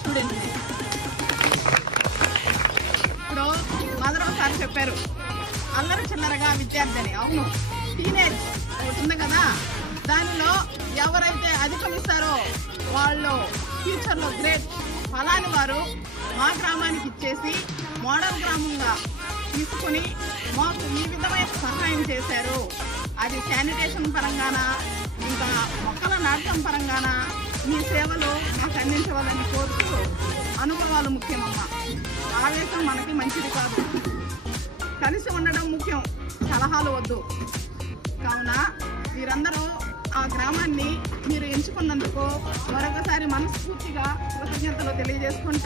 Student. ఇప్పుడు Madhavarao sir చెప్పారు అల్లరి చిల్లరగా విద్యార్థి అని. అవును, టీనేజ్ ఒకటి ఉంది కదా, దానిలో ఎవరైతే అధిగమిస్తారో వాళ్ళు ఫ్యూచర్లో గ్రేట్. ఫలాని వారు మా గ్రామానికి ఇచ్చేసి మోడల్ గ్రామంగా తీసుకుని మాకు ఈ విధమైన సహాయం చేశారు. అది శానిటేషన్ పరంగానా, ఇంకా మొక్కల నాటకం పరంగానా మీ సేవలు మాకు అందించవాలని కోరుతూ, అనుభవాలు ముఖ్యమమ్మా, ఆవేశం మనకి మంచిది కాదు, కలిసి ఉండడం ముఖ్యం, సలహాలు వద్దు. కావున మీరందరూ ఆ గ్రామాన్ని మీరు ఎంచుకున్నందుకు మరొకసారి మనస్ఫూర్తిగా కృతజ్ఞతలు తెలియజేసుకుంటూ